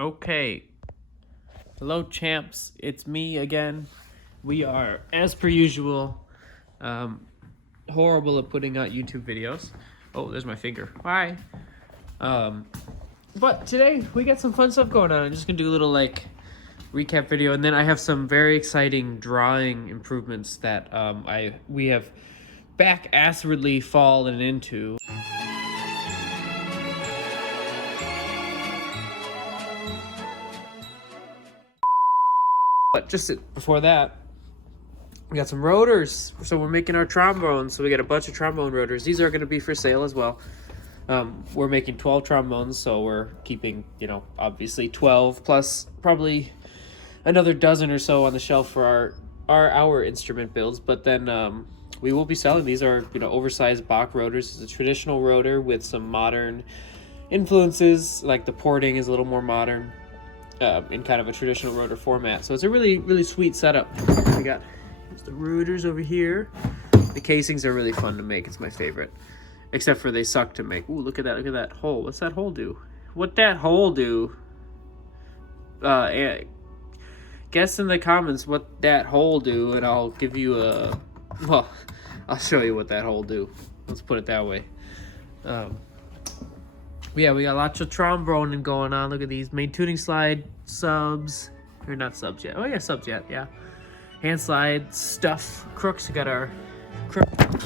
Okay. Hello, champs. It's me again. We are, as per usual, um, horrible at putting out YouTube videos. Oh, there's my finger. Bye. Um, but today we got some fun stuff going on. I'm just gonna do a little recap video, and then I have some very exciting drawing improvements that we have back-asseredly fallen into. But just before that, we got some rotors. So we're making our trombones. So we got a bunch of trombone rotors. These are going to be for sale as well. We're making 12 trombones, so we're keeping, obviously 12 plus probably another dozen or so on the shelf for our instrument builds. But then we will be selling. These are, oversized Bach rotors. It's a traditional rotor with some modern influences, like the porting is a little more modern. In kind of a traditional rotor format. So it's a really, really sweet setup. We got the rotors over here. The casings are really fun to make. It's my favorite. Except for they suck to make. Ooh, look at that. Look at that hole. What's that hole do? What that hole do? Guess in the comments what that hole do, and I'll give you well, I'll show you what that hole do. Let's put it that way. Yeah, we got lots of trombone going on. Look at these main tuning slide subs, or not subs yet. Oh yeah, subs yet. Yeah, hand slide stuff. Crooks. We got our crook. Drop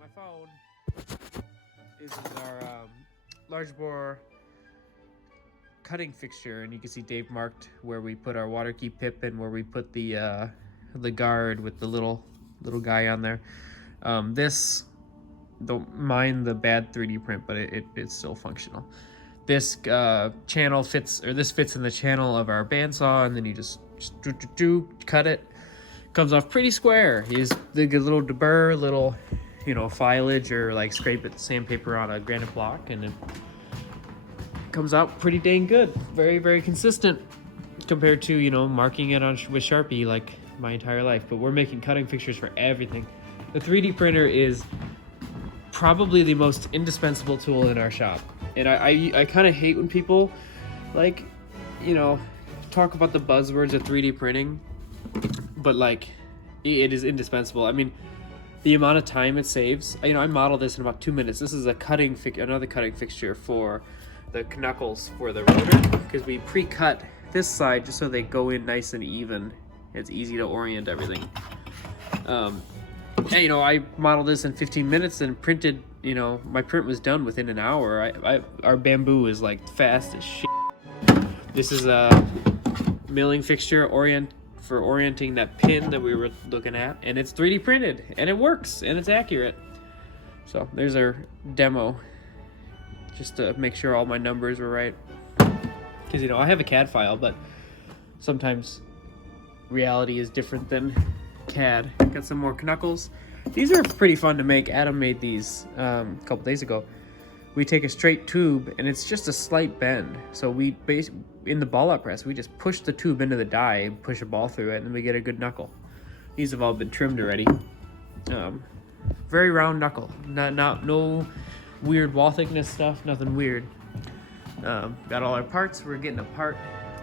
my phone. This is our large bore cutting fixture, and you can see Dave marked where we put our water key pip and where we put the guard with the little guy on there. This. Don't mind the bad 3D print, but it's still functional. This channel fits, or this fits in the channel of our bandsaw, and then you just cut it. Comes off pretty square. Use the little deburr, little, filage, or like scrape it sandpaper on a granite block, and it comes out pretty dang good. Very, very consistent compared to, marking it on with Sharpie like my entire life. But we're making cutting fixtures for everything. The 3D printer is probably the most indispensable tool in our shop, and I kind of hate when people talk about the buzzwords of 3D printing, but it is indispensable. I mean, the amount of time it saves. I modeled this in about 2 minutes. This is a another cutting fixture for the knuckles for the rotor, because we pre-cut this side just so they go in nice and even. It's easy to orient everything. And, I modeled this in 15 minutes and printed, my print was done within an hour. Our bamboo is fast as shit. This is a milling fixture for orienting that pin that we were looking at, and it's 3D printed, and it works, and it's accurate. So there's our demo, just to make sure all my numbers were right. Because, I have a CAD file, but sometimes reality is different than CAD. Got some more knuckles. These are pretty fun to make. Adam made these a couple days ago. We take a straight tube, and it's just a slight bend. So in the ball up press, we just push the tube into the die and push a ball through it, and we get a good knuckle. These have all been trimmed already. Very round knuckle. No weird wall thickness stuff. Nothing weird. Got all our parts. We're getting a part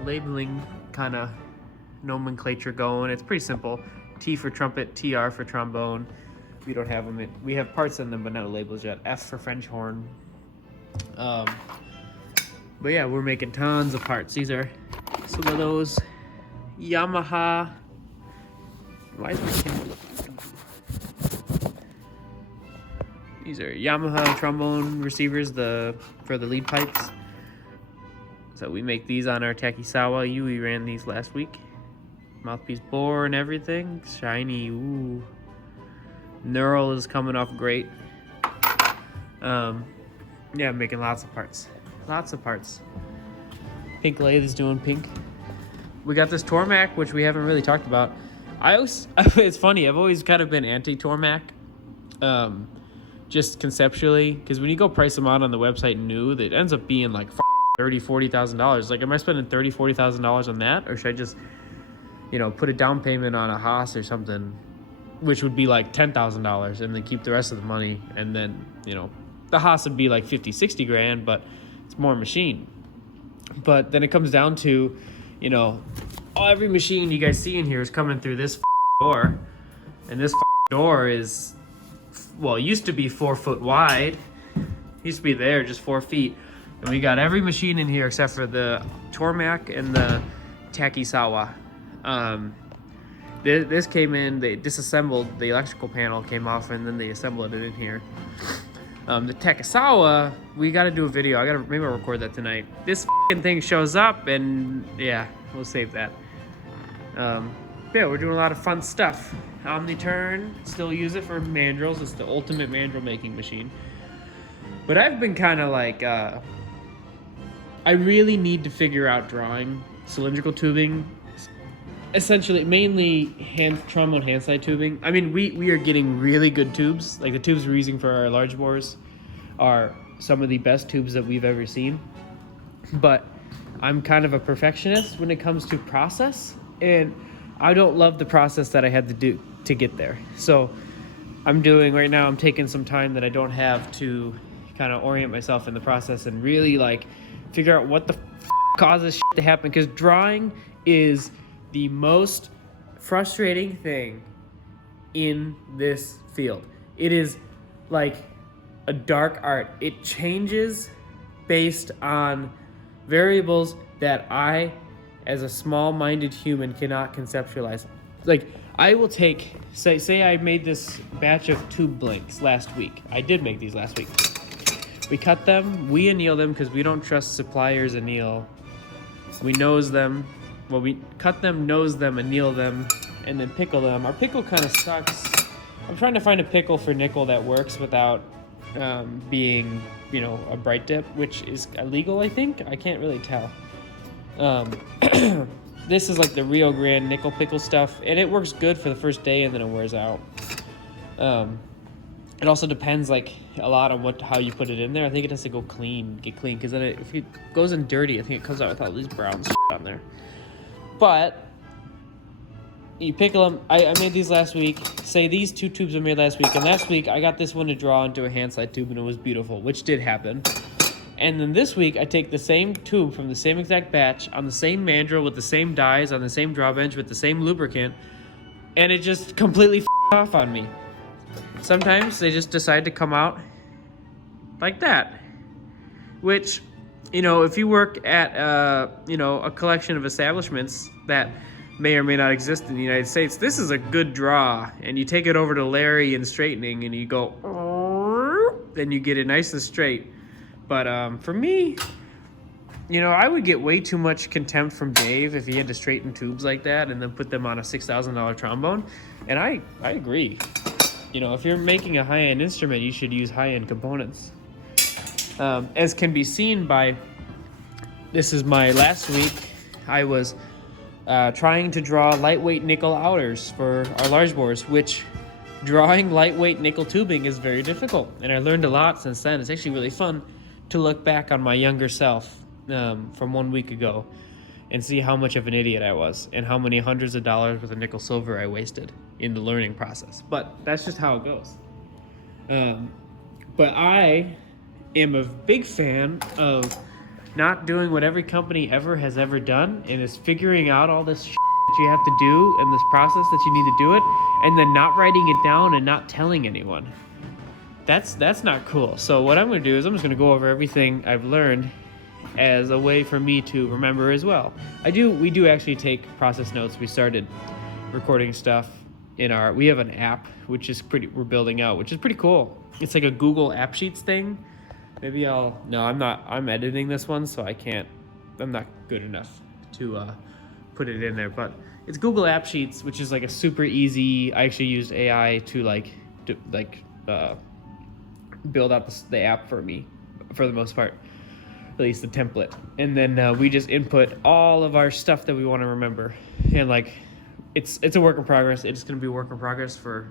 labeling kind of nomenclature going. It's pretty simple. T for trumpet, TR for trombone. We don't have them. We have parts in them, but no labels yet. F for French horn. But yeah, we're making tons of parts. These are some of those Yamaha. Why is my camera looking? These are Yamaha trombone receivers for the lead pipes. So we make these on our Takisawa. Yui ran these last week. Mouthpiece bore and everything. Shiny. Ooh. Knurl is coming off great. Yeah, I'm making lots of parts. Lots of parts. Pink Lathe is doing pink. We got this Tormac, which we haven't really talked about. It's funny, I've always kind of been anti-Tormac. Just conceptually. Because when you go price them out on the website new, it ends up being like $30,000-$40,000. Am I spending $30,000-$40,000 on that? Or should I just put a down payment on a Haas or something, which would be like $10,000, and then keep the rest of the money, and then, the Haas would be like 50, 60 grand, but It's more machine. But then it comes down to, you know, every machine you guys see in here is coming through this door. And this door is, well, it used to be 4 foot wide. It used to be there, just 4 feet. And we got every machine in here except for the Tormac and the Takisawa. This came in, they disassembled, the electrical panel came off, and then they assembled it in here. The Takisawa, we gotta do a video. Maybe I'll record that tonight. This thing shows up, and yeah, we'll save that. Yeah, we're doing a lot of fun stuff. Omniturn, still use it for mandrels. It's the ultimate mandrel making machine. But I've been kind of like, I really need to figure out drawing cylindrical tubing. Essentially, mainly trombone hand side tubing. I mean, we are getting really good tubes. Like the tubes we're using for our large bores are some of the best tubes that we've ever seen. But I'm kind of a perfectionist when it comes to process, and I don't love the process that I had to do to get there. So I'm taking some time that I don't have to kind of orient myself in the process and really like figure out what the causes shit to happen, because drawing is the most frustrating thing in this field. It is like a dark art. It changes based on variables that I, as a small-minded human, cannot conceptualize. Like, I will take, say I made this batch of tube blanks last week. I did make these last week. We cut them, we anneal them because we don't trust suppliers anneal. We nose them. Well, we cut them, nose them, anneal them, and then pickle them. Our pickle kind of sucks. I'm trying to find a pickle for nickel that works without being, you know, a bright dip, which is illegal, I think. I can't really tell. This is like the Rio Grande nickel pickle stuff, and it works good for the first day, and then it wears out. It also depends like a lot on how you put it in there. I think it has to get clean, because then if it goes in dirty, I think it comes out with all these brown shit on there. But you pickle them. I made these last week. Say these 2 tubes were made last week, and last week I got this one to draw into a hand side tube, and it was beautiful, which did happen. And then this week I take the same tube from the same exact batch on the same mandrel with the same dies on the same draw bench with the same lubricant, and it just completely off on me. Sometimes they just decide to come out like that, which, you know, if you work at, you know, a collection of establishments that may or may not exist in the United States, this is a good draw. And you take it over to Larry and straightening, and you go, then you get it nice and straight. But for me, you know, I would get way too much contempt from Dave if he had to straighten tubes like that and then put them on a $6,000 trombone. And I agree. You know, if you're making a high-end instrument, you should use high-end components. As can be seen by, this is my last week, I was trying to draw lightweight nickel outers for our large bores, which drawing lightweight nickel tubing is very difficult. And I learned a lot since then. It's actually really fun to look back on my younger self from 1 week ago and see how much of an idiot I was and how many hundreds of dollars worth of nickel silver I wasted in the learning process. But that's just how it goes. But I am a big fan of not doing what every company ever has ever done, and is figuring out all this shit that you have to do and this process that you need to do it, and then not writing it down and not telling anyone. That's not cool. So what I'm going to do is I'm just going to go over everything I've learned as a way for me to remember as well. We do actually take process notes. We started recording stuff we have an app which is we're building out, which is pretty cool. It's like a Google App Sheets thing. I'm editing this one, so I'm not good enough to put it in there, but it's Google App Sheets, which is like a super easy, I actually used AI to build out the app for me, for the most part, at least the template. And then we just input all of our stuff that we want to remember. And like, it's a work in progress. It's going to be a work in progress for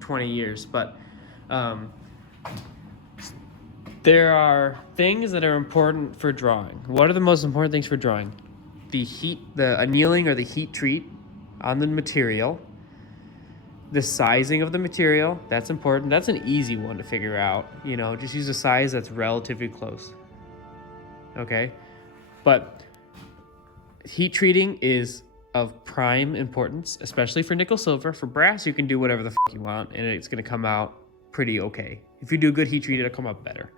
20 years, but there are things that are important for drawing. What are the most important things for drawing? The annealing or the heat treat on the material. The sizing of the material, that's important. That's an easy one to figure out. You know, just use a size that's relatively close. okay? But heat treating is of prime importance, especially for nickel silver. For brass, you can do whatever the fuck you want, and it's gonna come out pretty okay. If you do good heat treat, it'll come out better.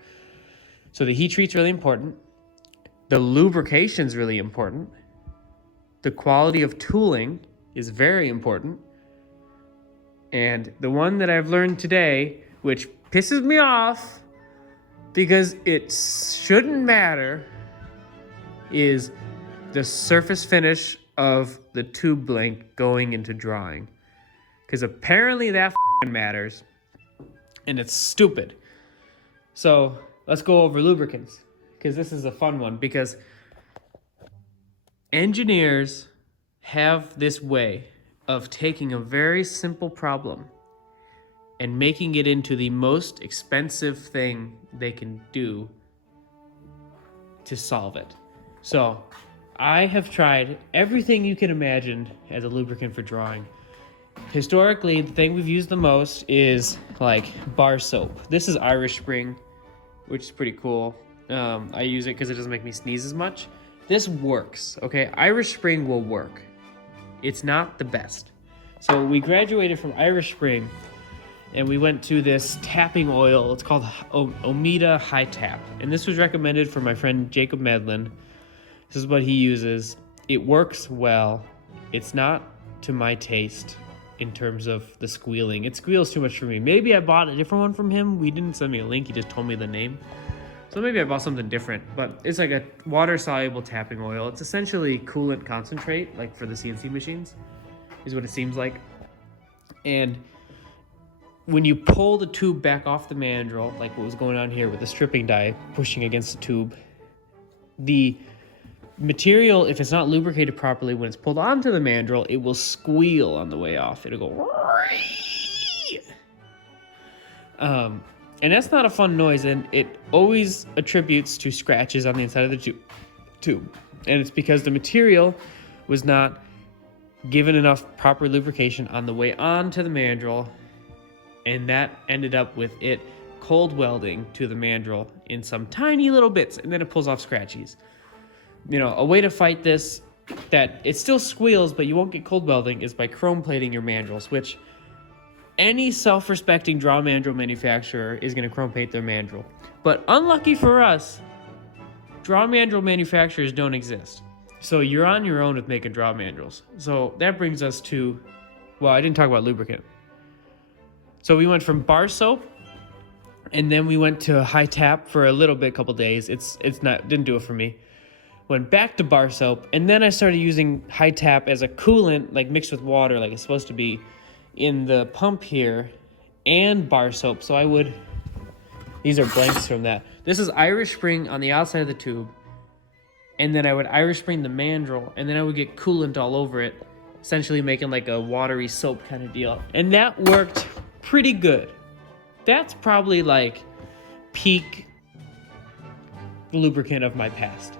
So the heat treat's really important. The lubrication's really important. The quality of tooling is very important. And the one that I've learned today, which pisses me off because it shouldn't matter, is the surface finish of the tube blank going into drawing. Because apparently that matters, and it's stupid. So let's go over lubricants, because this is a fun one, because engineers have this way of taking a very simple problem and making it into the most expensive thing they can do to solve it. So I have tried everything you can imagine as a lubricant for drawing. Historically, the thing we've used the most is like bar soap. This is Irish Spring, which is pretty cool. I use it because it doesn't make me sneeze as much. This works, okay? Irish Spring will work. It's not the best. So we graduated from Irish Spring and we went to this tapping oil. It's called Omeda High Tap. And this was recommended for my friend Jacob Medlin. This is what he uses. It works well. It's not to my taste in terms of the squealing. It squeals too much for me. Maybe I bought a different one from him. He didn't send me a link. He just told me the name. So maybe I bought something different, but it's like a water-soluble tapping oil. It's essentially coolant concentrate, like for the CNC machines, is what it seems like. And when you pull the tube back off the mandrel, like what was going on here with the stripping die pushing against the tube, the material, if it's not lubricated properly, when it's pulled onto the mandrel, it will squeal on the way off. It'll go. And that's not a fun noise, and it always attributes to scratches on the inside of the tube. And it's because the material was not given enough proper lubrication on the way onto the mandrel, and that ended up with it cold welding to the mandrel in some tiny little bits, and then it pulls off scratchies. You know, a way to fight this, that it still squeals, but you won't get cold welding, is by chrome plating your mandrels, which any self-respecting draw mandrel manufacturer is going to chrome paint their mandrel. But unlucky for us, draw mandrel manufacturers don't exist. So you're on your own with making draw mandrels. So that brings us to, well, I didn't talk about lubricant. So we went from bar soap, and then we went to high tap for a little bit, couple days. Didn't do it for me. Went back to bar soap, and then I started using high tap as a coolant, like mixed with water, like it's supposed to be, in the pump here, and bar soap. So these are blanks from that. This is Irish Spring on the outside of the tube, and then I would Irish Spring the mandrel, and then I would get coolant all over it, essentially making like a watery soap kind of deal. And that worked pretty good. That's probably like peak lubricant of my past.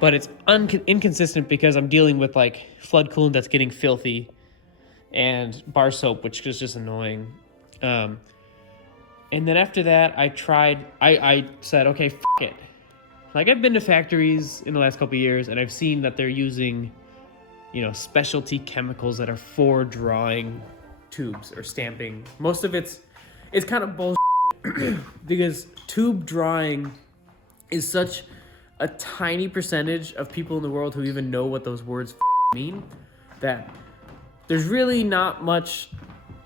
But it's inconsistent because I'm dealing with like flood coolant that's getting filthy, and bar soap, which is just annoying. And then after that, I said, okay, f*** it. Like, I've been to factories in the last couple of years, and I've seen that they're using, specialty chemicals that are for drawing tubes or stamping. Most of it's kind of bullshit because tube drawing is such a tiny percentage of people in the world who even know what those words mean that there's really not much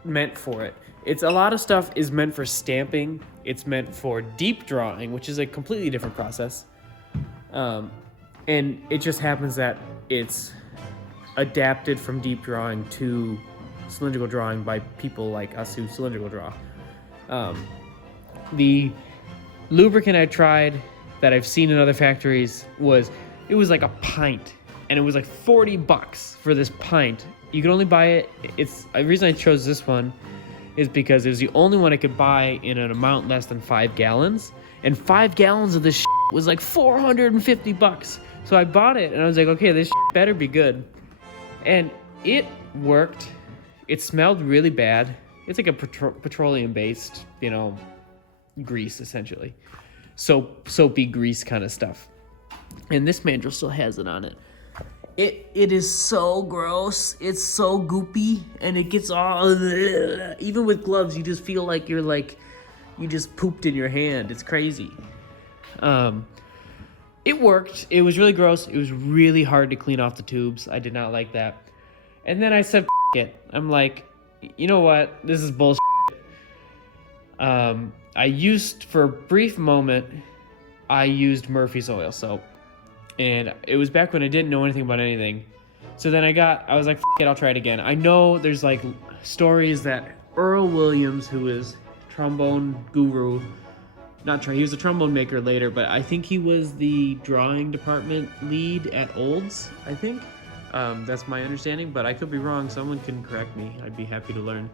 meant for it. It's a lot of stuff is meant for stamping. It's meant for deep drawing, which is a completely different process. And it just happens that it's adapted from deep drawing to cylindrical drawing by people like us who cylindrical draw. The lubricant I tried that I've seen in other factories was like a pint, and it was like $40 for this pint. You can only buy it. The reason I chose this one is because it was the only one I could buy in an amount less than 5 gallons, and 5 gallons of this was like $450. So I bought it, and I was like, okay, this better be good. And it worked. It smelled really bad. It's like a petroleum-based, grease, essentially. Soapy grease kind of stuff. And this mandrel still has it on it. It is so gross. It's so goopy, and it gets all... Even with gloves, you just feel like you just pooped in your hand. It's crazy. It worked. It was really gross. It was really hard to clean off the tubes. I did not like that. And then I said, it. I'm like, you know what? This is bullshit. For a brief moment, I used Murphy's oil soap. And it was back when I didn't know anything about anything. So then I was like, it, I'll try it again. I know there's like stories that Earl Williams, who is trombone guru, he was a trombone maker later, but I think he was the drawing department lead at Olds, I think. That's my understanding, but I could be wrong. Someone can correct me. I'd be happy to learn.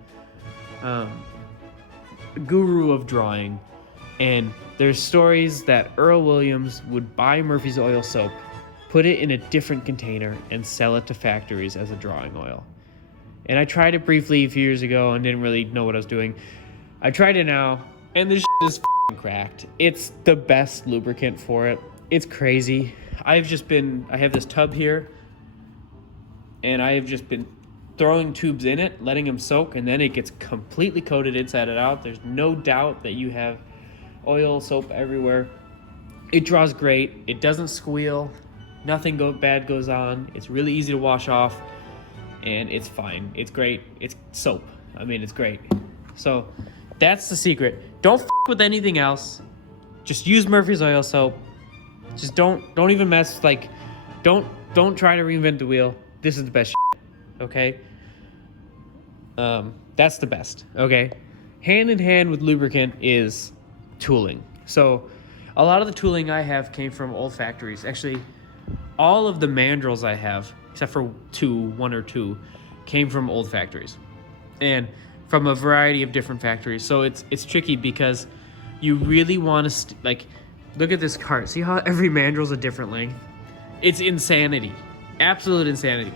Guru of drawing. And there's stories that Earl Williams would buy Murphy's oil soap, put it in a different container, and sell it to factories as a drawing oil. And I tried it briefly a few years ago and didn't really know what I was doing. I tried it now, and this is cracked. It's the best lubricant for it. It's crazy. I have this tub here, and I have just been throwing tubes in it, letting them soak, and then it gets completely coated inside and out. There's no doubt that you have oil, soap everywhere. It draws great. It doesn't squeal. Nothing bad goes on. It's really easy to wash off, and it's fine. It's great. It's soap. I mean, it's great. So that's the secret. Don't with anything else. Just use Murphy's oil soap. Just don't even mess. Don't try to reinvent the wheel. This is the best okay? That's the best, okay? Hand in hand with lubricant is tooling. So a lot of the tooling I have came from old factories. Actually, all of the mandrels I have, except for one or two, came from old factories. And from a variety of different factories. So it's tricky because you really want to, look at this cart. See how every mandrel's a different length? It's insanity. Absolute insanity.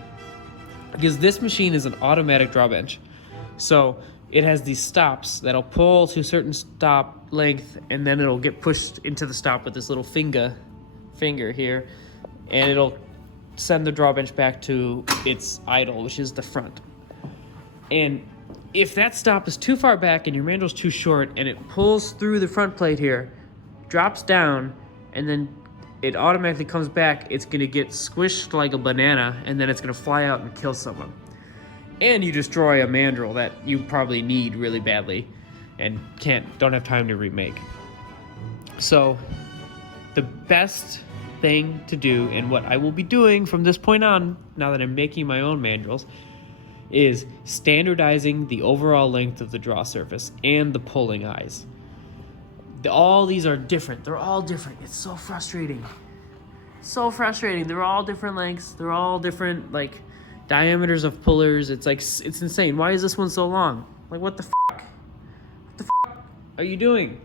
Because this machine is an automatic drawbench. So it has these stops that'll pull to a certain stop length, and then it'll get pushed into the stop with this little finger here, and it'll send the drawbench back to its idle, which is the front. And if that stop is too far back and your mandrel's too short and it pulls through the front plate here, drops down, and then it automatically comes back, it's going to get squished like a banana, and then it's going to fly out and kill someone. And you destroy a mandrel that you probably need really badly and don't have time to remake. So the best thing to do, and what I will be doing from this point on, now that I'm making my own mandrels, is standardizing the overall length of the draw surface and the pulling eyes. All these are different. They're all different. It's so frustrating. So frustrating. They're all different lengths. They're all different, diameters of pullers. It's insane. Why is this one so long? What the fuck? What the fuck are you doing?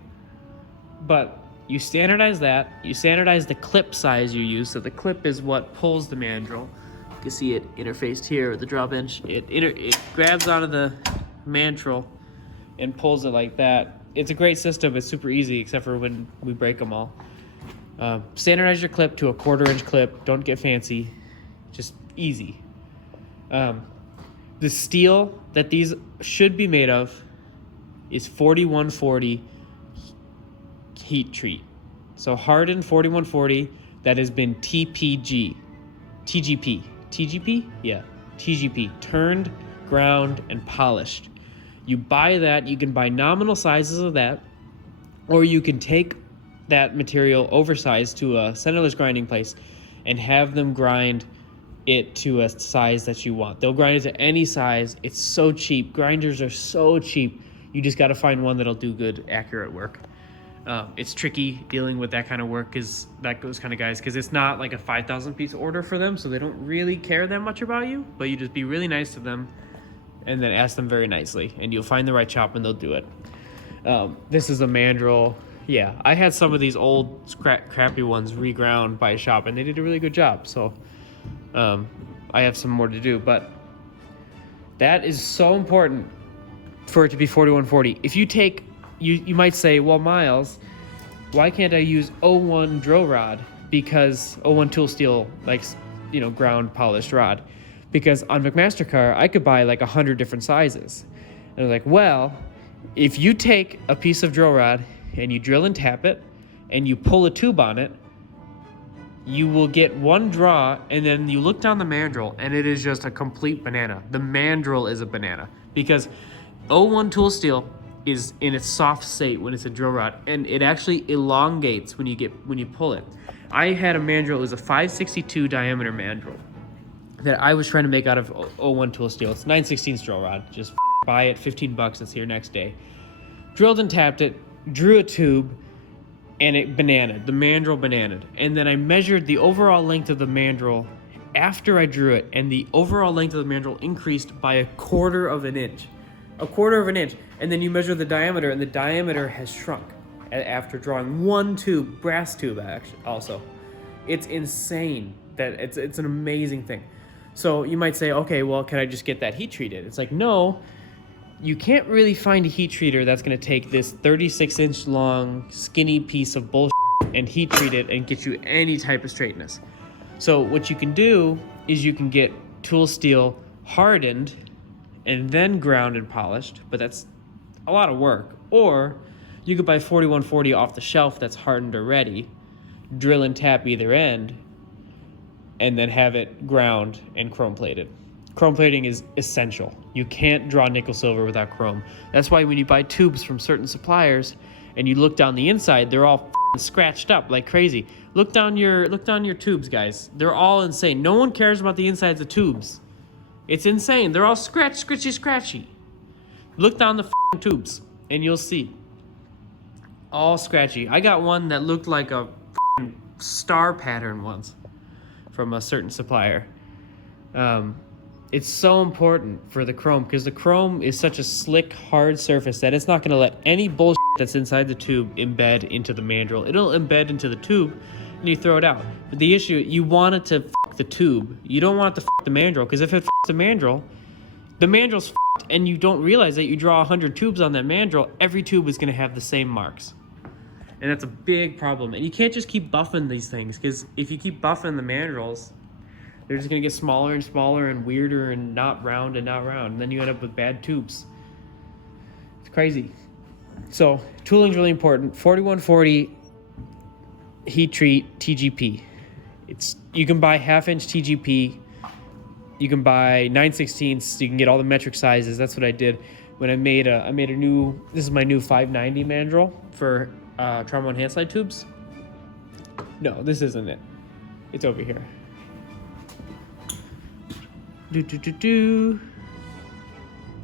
But you standardize that. You standardize the clip size you use. So the clip is what pulls the mandrel. You can see it interfaced here with the drawbench. It grabs onto the mandrel and pulls it like that. It's a great system. It's super easy, except for when we break them all. Standardize your clip to a 1/4-inch clip. Don't get fancy. Just easy. The steel that these should be made of is 4140 heat treat. So hardened 4140 that has been TGP. Yeah, TGP. Turned, ground, and polished. You buy that. You can buy nominal sizes of that, or you can take that material oversized to a centerless grinding place and have them grind it to a size that you want. They'll grind it to any size. It's so cheap. Grinders are so cheap. You just got to find one that'll do good, accurate work. It's tricky dealing with that kind of work, those kind of guys, because it's not like a 5,000 piece order for them, so they don't really care that much about you, but you just be really nice to them and then ask them very nicely, and you'll find the right shop and they'll do it. This is a mandrel. Yeah, I had some of these old crappy ones reground by a shop, and they did a really good job, so I have some more to do, but that is so important for it to be 4140. If you take, you might say, well, Miles, why can't I use 01 drill rod? because O1 tool steel, like, you know, ground polished rod. Because on McMaster-Carr, I could buy like 100 different sizes. And I was like, well, if you take a piece of drill rod and you drill and tap it and you pull a tube on it, you will get one draw, and then you look down the mandrel and it is just a complete banana. The mandrel is a banana because O1 tool steel is in its soft state when it's a drill rod, and it actually elongates when you pull it. I had a mandrel, it was a 562 diameter mandrel that I was trying to make out of O1 tool steel. It's 9/16 drill rod. Just buy it, $15, it's here next day. Drilled and tapped it, drew a tube, and it bananaed. The mandrel bananaed. And then I measured the overall length of the mandrel after I drew it, and the overall length of the mandrel increased by 1/4 of an inch. 1/4 of an inch. And then you measure the diameter, and the diameter has shrunk after drawing one tube, brass tube actually also. It's insane. That it's an amazing thing. So you might say, okay, well, can I just get that heat treated? It's like, no, you can't really find a heat treater that's going to take this 36-inch long skinny piece of bullshit and heat treat it and get you any type of straightness. So what you can do is you can get tool steel hardened and then ground and polished, but that's a lot of work. Or you could buy 4140 off the shelf that's hardened already, drill and tap either end, and then have it ground and chrome plated. Chrome plating is essential. You can't draw nickel silver without chrome. That's why when you buy tubes from certain suppliers and you look down the inside, they're all scratched up like crazy. Look down your tubes, guys. They're all insane. No one cares about the insides of tubes. It's insane. They're all scratchy. Look down the tubes and you'll see. All scratchy. I got one that looked like a star pattern once from a certain supplier. It's so important for the chrome because the chrome is such a slick, hard surface that it's not going to let any bullshit that's inside the tube embed into the mandrel. It'll embed into the tube and you throw it out. But the issue, you want it to f*** the tube. You don't want it to f*** the mandrel, because if it f***s the mandrel's f***ed, and you don't realize that you draw 100 tubes on that mandrel, every tube is going to have the same marks. And that's a big problem. And you can't just keep buffing these things, because if you keep buffing the mandrels, they're just going to get smaller and smaller and weirder and not round and not round. And then you end up with bad tubes. It's crazy. So tooling's really important. 4140 heat treat TGP. You can buy 1/2-inch TGP. You can buy 9/16. You can get all the metric sizes. That's what I did when I made a new. This is my new 590 mandrel for trombone hand slide tubes. No, this isn't it. It's over here.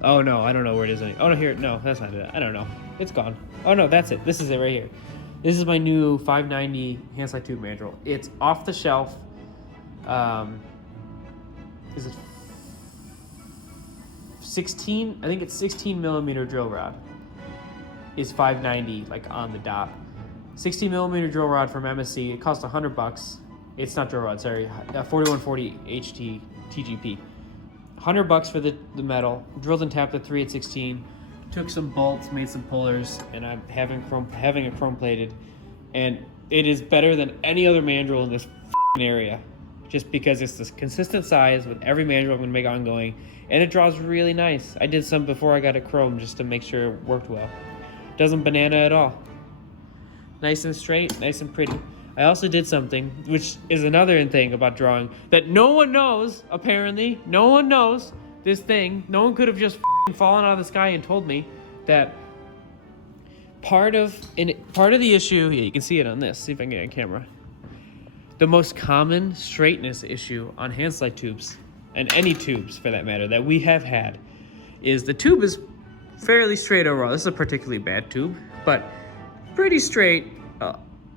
Oh no, I don't know where it is. Oh no, here. No, that's not it. I don't know. It's gone. Oh no, that's it. This is it right here. This is my new 590 hand slide tube mandrel. It's off the shelf. Is it 16? I think it's 16 millimeter drill rod. Is 590 like on the dot. 16 millimeter drill rod from MSC. It cost $100. It's not drill rod. Sorry, 4140 HT TGP. $100 for the metal. Drilled and tapped at 3/16. Took some bolts, made some pullers, and I'm having it chrome plated, and it is better than any other mandrel in this area, just because it's this consistent size with every mandrel I'm gonna make ongoing, and it draws really nice. I did some before I got it chrome just to make sure it worked well. Doesn't banana at all. Nice and straight, nice and pretty. I also did something, which is another thing about drawing that no one knows. Apparently, no one knows this thing. No one could have just fallen out of the sky and told me that part of the issue. Yeah, you can see it on this. See if I can get it on camera. The most common straightness issue on hand slide tubes, and any tubes for that matter, that we have had, is the tube is fairly straight overall. This is a particularly bad tube, but pretty straight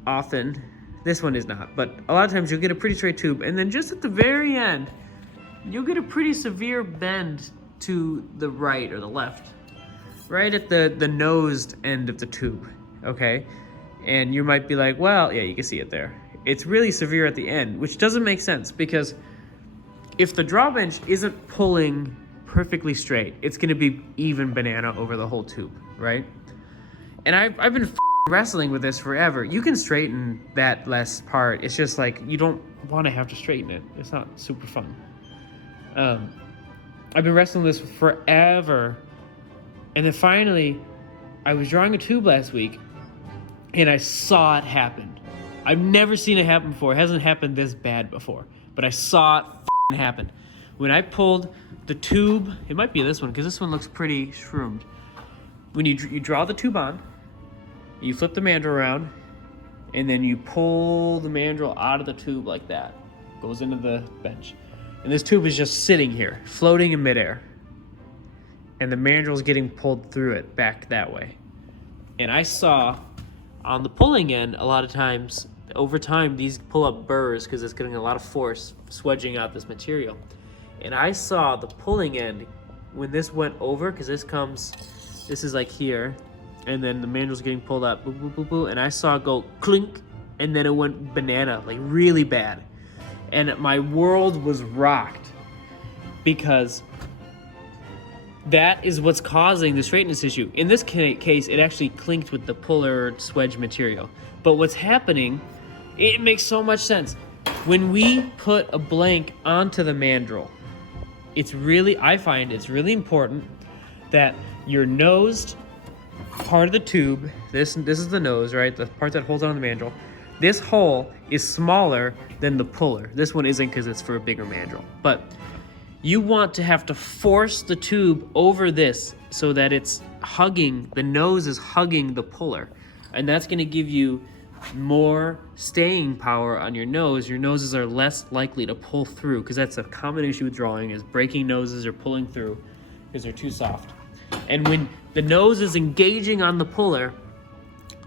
often. This one is not, but a lot of times you'll get a pretty straight tube, and then just at the very end, you'll get a pretty severe bend to the right or the left, right at the nosed end of the tube, okay? And you might be like, well, yeah, you can see it there. It's really severe at the end, which doesn't make sense, because if the draw bench isn't pulling perfectly straight, it's gonna be even banana over the whole tube, right? And I've been wrestling with this forever. You can straighten that last part. It's just like you don't want to have to straighten it. It's not super fun. I've been wrestling this forever. And then finally, I was drawing a tube last week and I saw it happen. I've never seen it happen before. It hasn't happened this bad before, but I saw it happen. When I pulled the tube, it might be this one because this one looks pretty shroomed. When you draw the tube on, you flip the mandrel around, and then you pull the mandrel out of the tube like that. Goes into the bench. And this tube is just sitting here, floating in midair. And the mandrel's getting pulled through it back that way. And I saw on the pulling end, a lot of times, over time, these pull up burrs because it's getting a lot of force swedging out this material. And I saw the pulling end when this went over, because this is like here, and then the mandrel's getting pulled up, boop, boop, boop, boop, and I saw it go clink, and then it went banana, like really bad. And my world was rocked because that is what's causing the straightness issue. In this case, it actually clinked with the puller swedge material. But what's happening, it makes so much sense. When we put a blank onto the mandrel, I find it's really important that your nosed part of the tube, this is the nose, right? The part that holds on the mandrel. This hole is smaller than the puller. This one isn't because it's for a bigger mandrel. But you want to have to force the tube over this so that the nose is hugging the puller. And that's going to give you more staying power on your nose. Your noses are less likely to pull through, because that's a common issue with drawing, is breaking noses or pulling through because they're too soft. And when the nose is engaging on the puller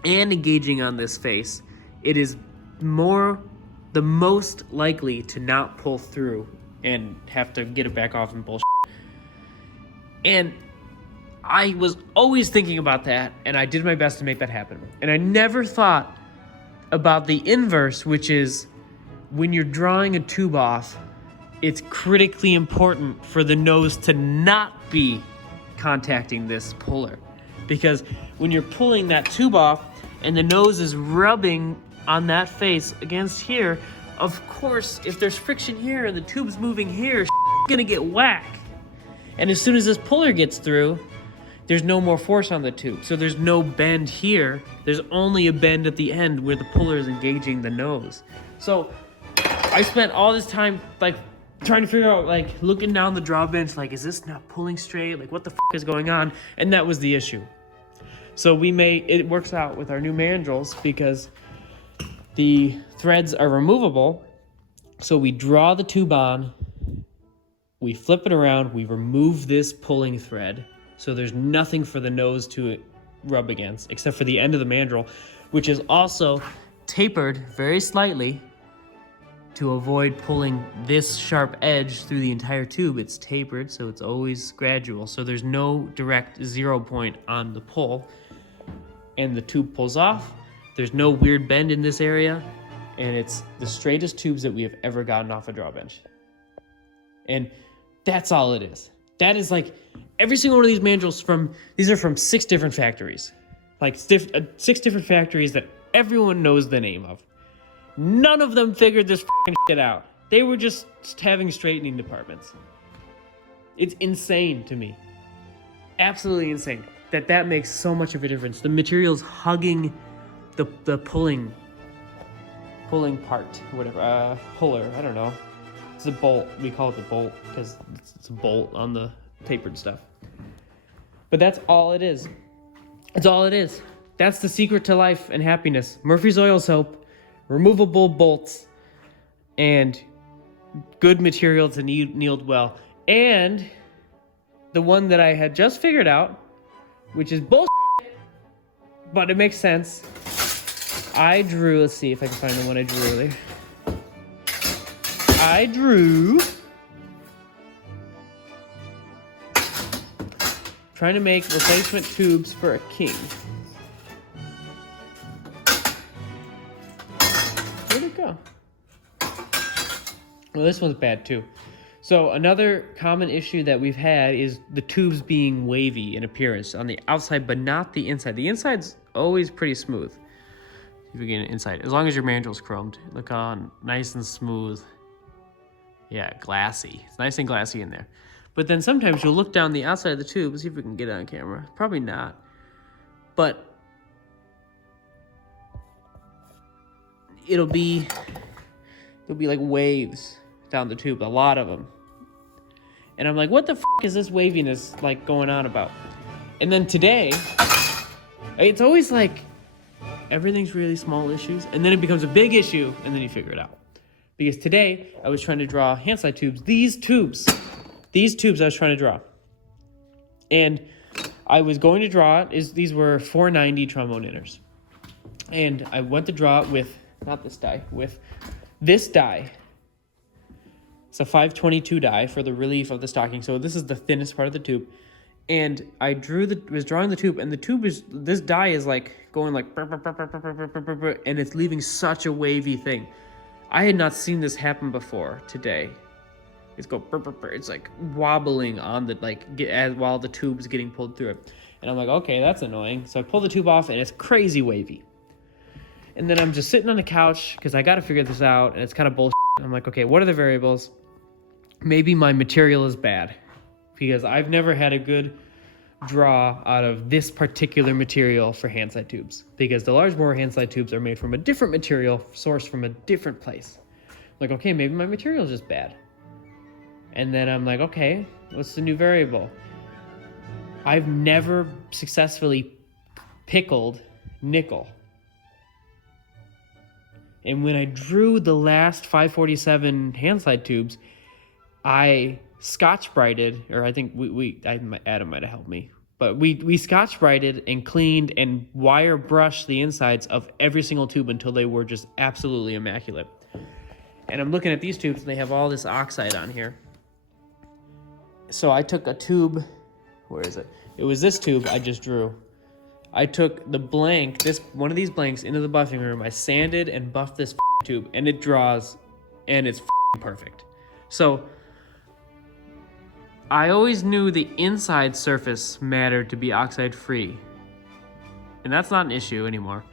and engaging on this face, it is the most likely to not pull through and have to get it back off and bullshit. And I was always thinking about that, and I did my best to make that happen. And I never thought about the inverse, which is when you're drawing a tube off, it's critically important for the nose to not be contacting this puller. Because when you're pulling that tube off and the nose is rubbing on that face against here, of course, if there's friction here and the tube's moving here, gonna get whacked. And as soon as this puller gets through, there's no more force on the tube. So there's no bend here. There's only a bend at the end where the puller is engaging the nose. So I spent all this time like trying to figure out, like looking down the draw bench, like, is this not pulling straight? Like, what the is going on? And that was the issue. So it works out with our new mandrels because the threads are removable. So we draw the tube on, we flip it around, we remove this pulling thread. So there's nothing for the nose to rub against except for the end of the mandrel, which is also tapered very slightly to avoid pulling this sharp edge through the entire tube. It's tapered, so it's always gradual. So there's no direct 0 point on the pull. And the tube pulls off. There's no weird bend in this area. And it's the straightest tubes that we have ever gotten off a draw bench. And that's all it is. That is like every single one of these mandrels these are from 6 different factories. Like 6 different factories that everyone knows the name of. None of them figured this shit out. They were just having straightening departments. It's insane to me. Absolutely insane. That makes so much of a difference. The material's hugging the pulling part, whatever, puller, I don't know. It's a bolt. We call it the bolt because it's a bolt on the tapered stuff. But that's all it is. That's all it is. That's the secret to life and happiness. Murphy's Oil Soap, removable bolts, and good material to knead well. And the one that I had just figured out, which is bullshit, but it makes sense. Let's see if I can find the one I drew earlier. I drew trying to make replacement tubes for a king. Where'd it go? Well, this one's bad too. So another common issue that we've had is the tubes being wavy in appearance on the outside, but not the inside. The inside's always pretty smooth. If you get inside, as long as your mandrel's chromed, look on nice and smooth. Yeah, glassy. It's nice and glassy in there. But then sometimes you'll look down the outside of the tube, see if we can get it on camera. Probably not. But it'll be like waves down the tube, a lot of them. And I'm like, what the f is this waviness like going on about? And then today, it's always like everything's really small issues, and then it becomes a big issue, and then you figure it out. Because today I was trying to draw hand slide tubes. These tubes I was trying to draw. And I was going to draw it, these were 490 trombone inners. And I went to draw it with, not this die, with this die. It's a 522 die for the relief of the stocking. So this is the thinnest part of the tube. And I was drawing the tube, and the tube is, this die is like going like, and it's leaving such a wavy thing. I had not seen this happen before today. It's like wobbling on the, while the tube's getting pulled through it. And I'm like, okay, that's annoying. So I pull the tube off, and it's crazy wavy. And then I'm just sitting on the couch because I got to figure this out, and it's kind of bullshit. I'm like, okay, what are the variables? Maybe my material is bad, because I've never had a good draw out of this particular material for hand slide tubes, because the large bore hand slide tubes are made from a different material, sourced from a different place. I'm like, okay, maybe my material is just bad. And then I'm like, okay, what's the new variable? I've never successfully pickled nickel. And when I drew the last 547 hand slide tubes, I Scotch-Brighted, or I think Adam might have helped me, but we Scotch-Brighted and cleaned and wire brushed the insides of every single tube until they were just absolutely immaculate. And I'm looking at these tubes, and they have all this oxide on here. So I took a tube, where is it? It was this tube I just drew. I took the blank, one of these blanks, into the buffing room. I sanded and buffed this tube, and it draws, and it's perfect. So I always knew the inside surface mattered to be oxide free, and that's not an issue anymore.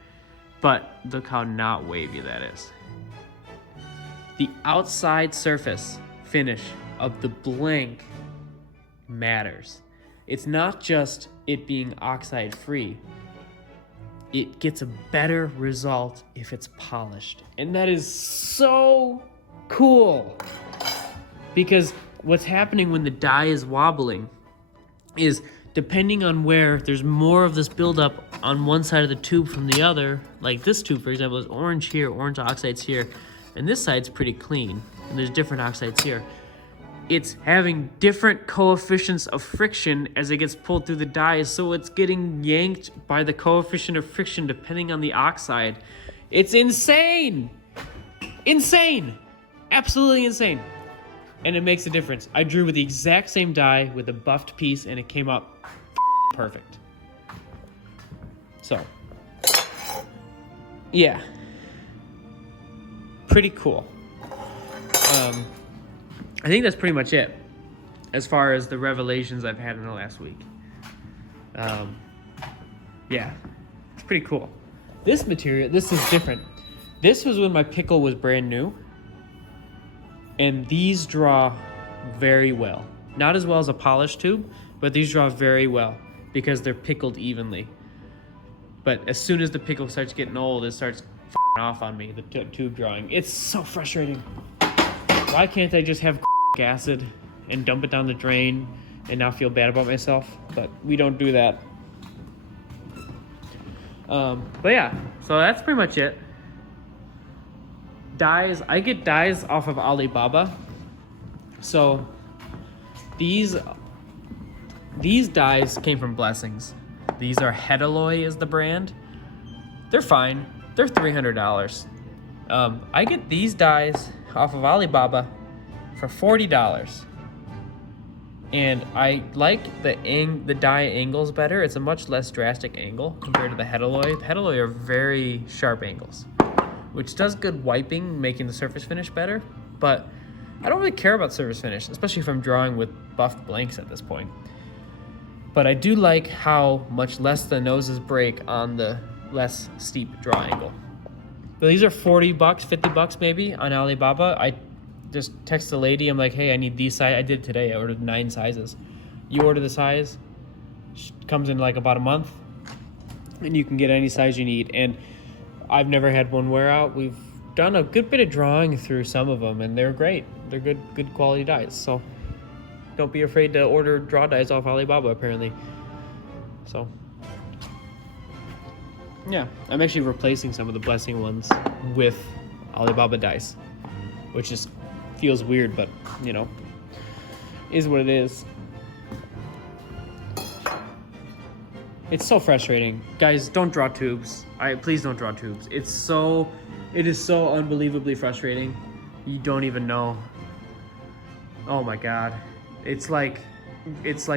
But look how not wavy that is. The outside surface finish of the blank matters. It's not just it being oxide free. It gets a better result if it's polished. And that is so cool, because what's happening when the die is wobbling is, depending on where there's more of this buildup on one side of the tube from the other, like this tube, for example, is orange here, orange oxides here, and this side's pretty clean, and there's different oxides here. It's having different coefficients of friction as it gets pulled through the die, so it's getting yanked by the coefficient of friction depending on the oxide. It's insane! Insane! Absolutely insane. And it makes a difference. I drew with the exact same die with a buffed piece, and it came out perfect. So, yeah. Pretty cool. I think that's pretty much it as far as the revelations I've had in the last week. Yeah, it's pretty cool. This material, this is different. This was when my pickle was brand new, and these draw very well. Not as well as a polished tube, but these draw very well because they're pickled evenly. But as soon as the pickle starts getting old, it starts off on me, the tube drawing. It's so frustrating. Why can't I just have acid and dump it down the drain and not feel bad about myself? But we don't do that. But yeah, so that's pretty much it. Dies, I get dies off of Alibaba. So these dies came from Blessings. These are Hetalloy is the brand. They're fine. They're $300. I get these dies off of Alibaba for $40. And I like the die angles better. It's a much less drastic angle compared to the Hetalloy. The Hetalloy are very sharp angles, which does good wiping, making the surface finish better. But I don't really care about surface finish, especially if I'm drawing with buffed blanks at this point. But I do like how much less the noses break on the less steep draw angle. But these are 40 bucks, 50 bucks maybe on Alibaba. I just text the lady, I'm like, hey, I need these size. I did today, I ordered 9 sizes. You order the size, comes in like about a month, and you can get any size you need. And I've never had one wear out. We've done a good bit of drawing through some of them, and they're great. They're good quality dies. So don't be afraid to order draw dies off Alibaba, apparently. So yeah, I'm actually replacing some of the Blessing ones with Alibaba dice, which just feels weird, but you know, is what it is. It's so frustrating. Guys, don't draw tubes. Please don't draw tubes. It is so unbelievably frustrating. You don't even know. Oh my God. It's like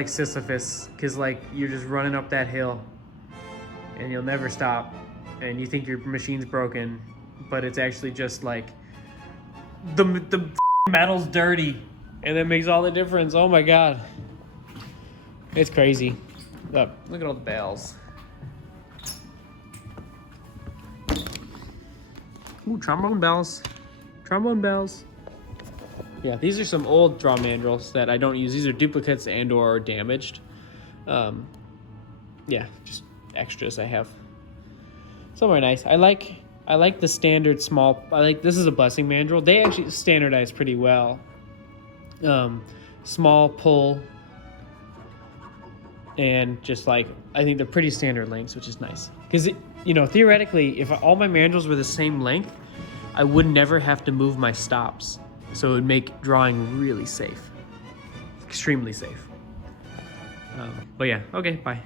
Sisyphus, because like you're just running up that hill and you'll never stop, and you think your machine's broken, but it's actually just like the metal's dirty, and that makes all the difference. Oh my God. It's crazy. Look at all the bells. Ooh, trombone bells. Trombone bells. Yeah, these are some old draw mandrels that I don't use. These are duplicates and or damaged. Yeah, just extras I have. Somewhere nice. I like the standard small. This is a Blessing mandrel. They actually standardize pretty well. Small pull. And just like, I think they're pretty standard lengths, which is nice. Because, you know, theoretically, if all my mandrels were the same length, I would never have to move my stops. So it would make drawing really safe. Extremely safe. But yeah, okay, bye.